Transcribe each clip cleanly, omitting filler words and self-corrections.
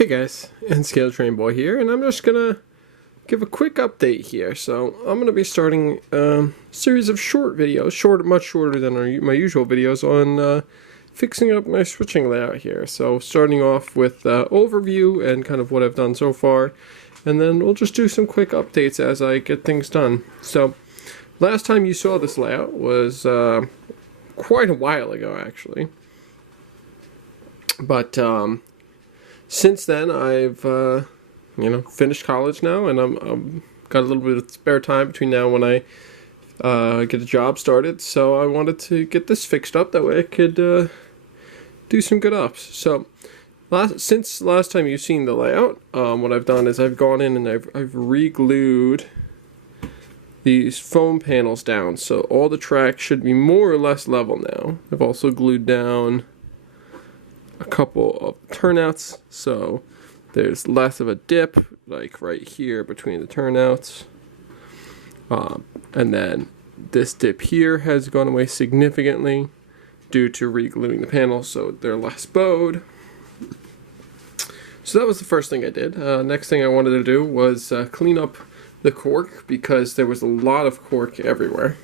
Hey guys, and Scale Train Boy here, and I'm just gonna give a quick update here. So I'm gonna be starting a series of short videos, much shorter than my usual videos, on fixing up my switching layout here. So starting off with overview and kind of what I've done so far, and then we'll just do some quick updates as I get things done. So last time you saw this layout was quite a while ago, actually, but since then, I've finished college now, and I'm got a little bit of spare time between now and when I get a job started. So I wanted to get this fixed up. That way I could do some good ups. So since last time you've seen the layout, what I've done is I've gone in and I've re-glued these foam panels down. So all the tracks should be more or less level now. I've also glued down a couple of turnouts, so there's less of a dip, like right here between the turnouts. And then this dip here has gone away significantly due to re-gluing the panels, so they're less bowed. So that was the first thing I did. Next thing I wanted to do was clean up the cork, because there was a lot of cork everywhere.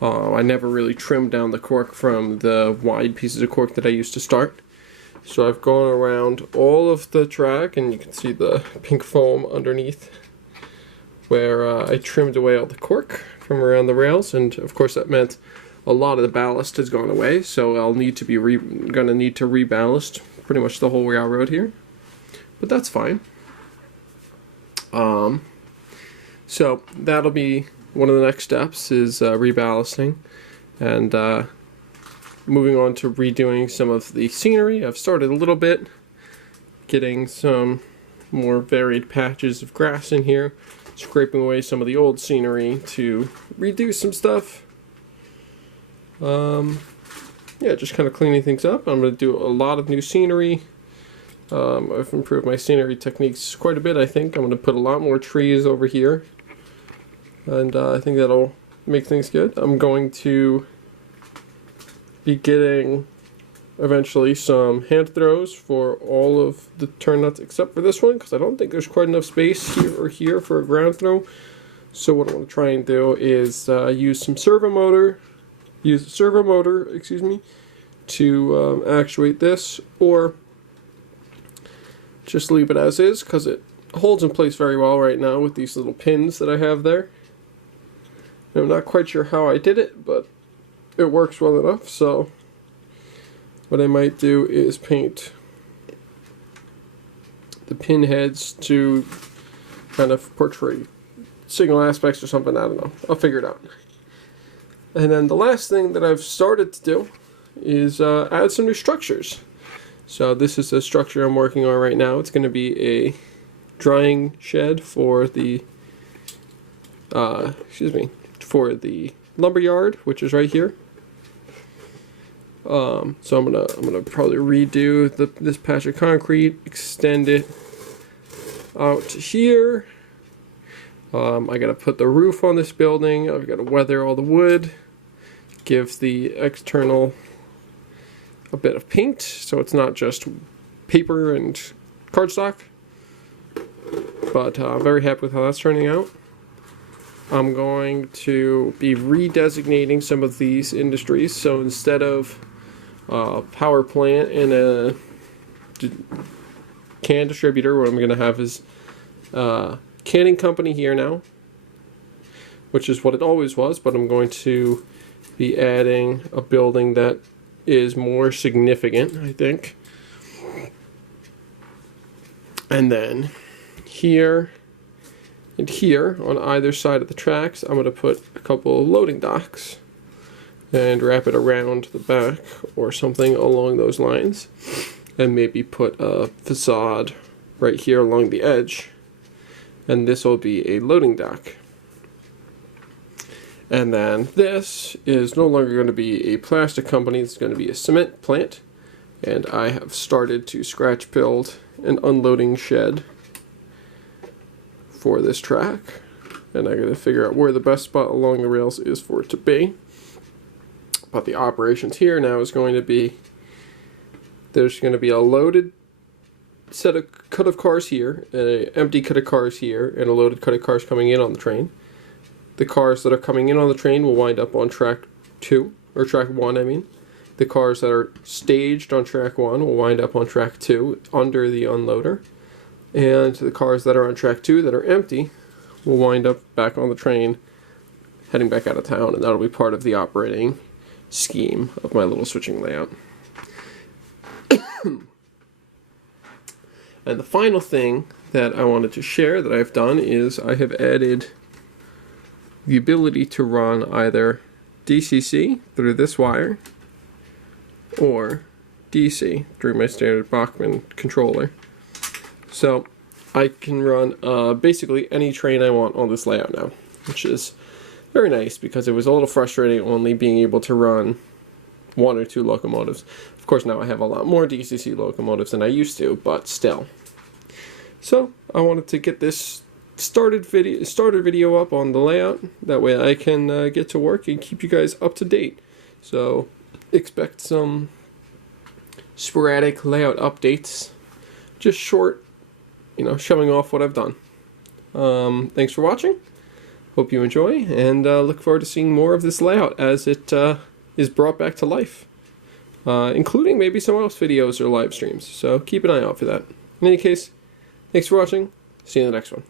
I never really trimmed down the cork from the wide pieces of cork that I used to start. So I've gone around all of the track, and you can see the pink foam underneath where I trimmed away all the cork from around the rails, and of course that meant a lot of the ballast has gone away, so I'll need to be gonna need to reballast pretty much the whole railroad here, but that's fine. So that'll be one of the next steps, is reballasting, and moving on to redoing some of the scenery. I've started a little bit, getting some more varied patches of grass in here, scraping away some of the old scenery to redo some stuff. Yeah, just kind of cleaning things up. I'm going to do a lot of new scenery. I've improved my scenery techniques quite a bit, I think. I'm going to put a lot more trees over here, and I think that'll make things good. I'm going to be getting eventually some hand throws for all of the turnouts except for this one, because I don't think there's quite enough space here or here for a ground throw. So what I want to try and do is use a servo motor, to actuate this, or just leave it as is, because it holds in place very well right now with these little pins that I have there. I'm not quite sure how I did it, but it works well enough. So what I might do is paint the pin heads to kind of portray signal aspects or something. I don't know. I'll figure it out. And then the last thing that I've started to do is add some new structures. So this is a structure I'm working on right now. It's going to be a drying shed for the for the lumber yard, which is right here. So I'm gonna probably redo this patch of concrete, extend it out to here. I gotta put the roof on this building. I've got to weather all the wood, give the external a bit of paint, so it's not just paper and cardstock. But very happy with how that's turning out. I'm going to be redesignating some of these industries. So instead of power plant and a can distributor, what I'm going to have is canning company here now, which is what it always was, but I'm going to be adding a building that is more significant, I think. And then here and here on either side of the tracks, I'm going to put a couple of loading docks and wrap it around the back or something along those lines, and maybe put a facade right here along the edge, and this will be a loading dock. And then this is no longer going to be a plastic company, it's going to be a cement plant, and I have started to scratch build an unloading shed for this track, and I gotta figure out where the best spot along the rails is for it to be. But the operations here now is going to be, there's going to be a loaded cut of cars here, an empty cut of cars here, and a loaded cut of cars coming in on the train. The cars that are coming in on the train will wind up on track 2, or track 1, I mean. The cars that are staged on track 1 will wind up on track 2 under the unloader. And the cars that are on track 2 that are empty will wind up back on the train heading back out of town, and that'll be part of the operating scheme of my little switching layout. And the final thing that I wanted to share that I've done is I have added the ability to run either DCC through this wire or DC through my standard Bachmann controller. So I can run basically any train I want on this layout now, which is very nice because it was a little frustrating only being able to run 1 or 2 locomotives. Of course, now I have a lot more DCC locomotives than I used to, but still. So I wanted to get this starter video up on the layout. That way I can get to work and keep you guys up to date. So expect some sporadic layout updates, just short, showing off what I've done. Thanks for watching. Hope you enjoy, and look forward to seeing more of this layout as it is brought back to life, including maybe some else videos or live streams. So keep an eye out for that. In any case, thanks for watching. See you in the next one.